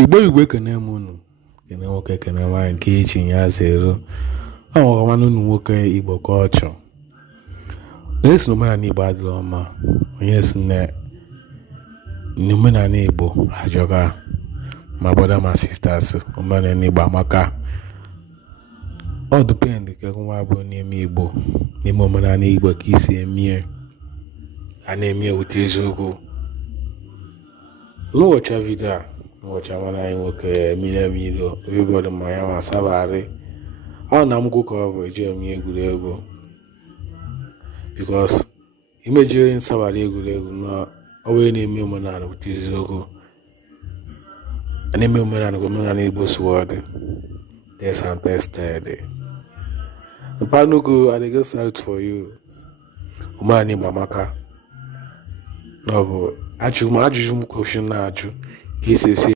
Igbo ekene m unu kene nwoke kene nwaanyị nke echi ya zero ọ nwanne unu nwoke Igbo ka ọ chọ onye si n'omenala Igbo adịrị ọma onye si n'omenala Igbo ajọga my brother my sisters omenala Igbo amaka ọ depend ka nwa bụ n'ime Igbo n'ime omenala Igbo ka isi emie a na-eme wute eziokwu n'ụbọchị vidio a n'ụbọchị mana anyị nwoke emile everybody ma ya ma sabari ọ na mgwu ka ọ bụ eji eme egwuregwu because imejiri nsabari egwuregwu na ọ wee na-eme omenala wute eziokwu a na-eme omenala Igbo sword test and tested Mpanuku, I dey go salute for you. Omenala Igbo amaka. No, ajụjụ m question na-ajụ ka esi esi